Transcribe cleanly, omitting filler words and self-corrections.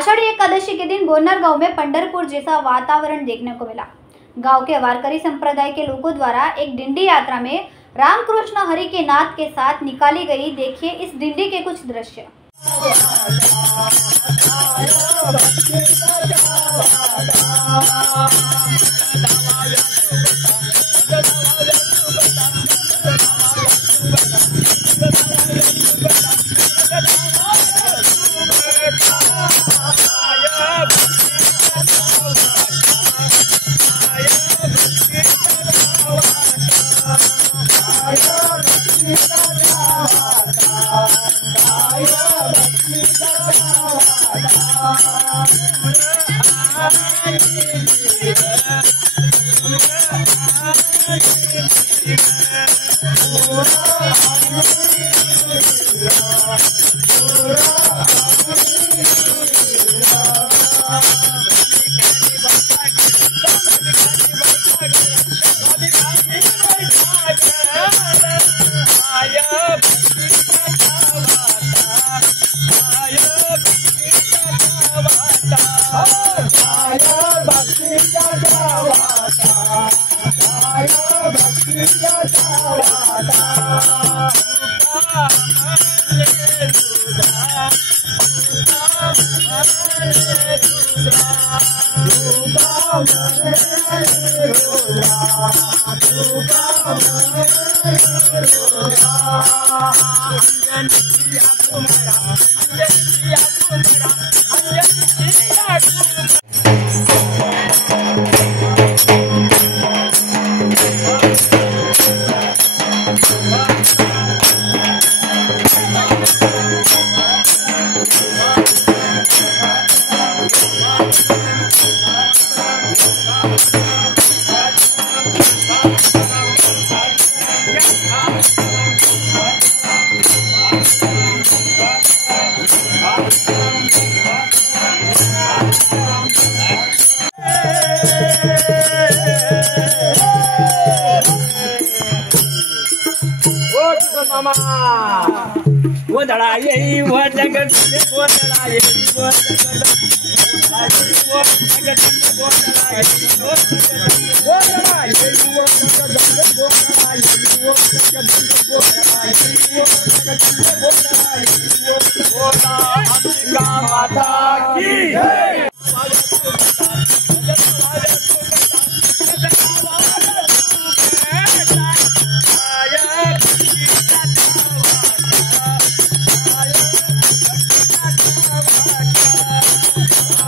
आषाढ़ी एकादशी के दिन बोरनर गांव में पंढरपुर जैसा वातावरण देखने को मिला। गांव के वारकरी संप्रदाय के लोगों द्वारा एक डिंडी यात्रा में रामकृष्ण हरि के नाद के साथ निकाली गई। देखिए इस डिंडी के कुछ दृश्य। वो धड़ाई वो जगत वो धड़ाई वो जगत वो जगत वो धड़ाई वो धड़ाई वो जगत वो धड़ाई वो जगत वो धड़ाई वो जगत वो धड़ाई वो अंबिका माता की जय। I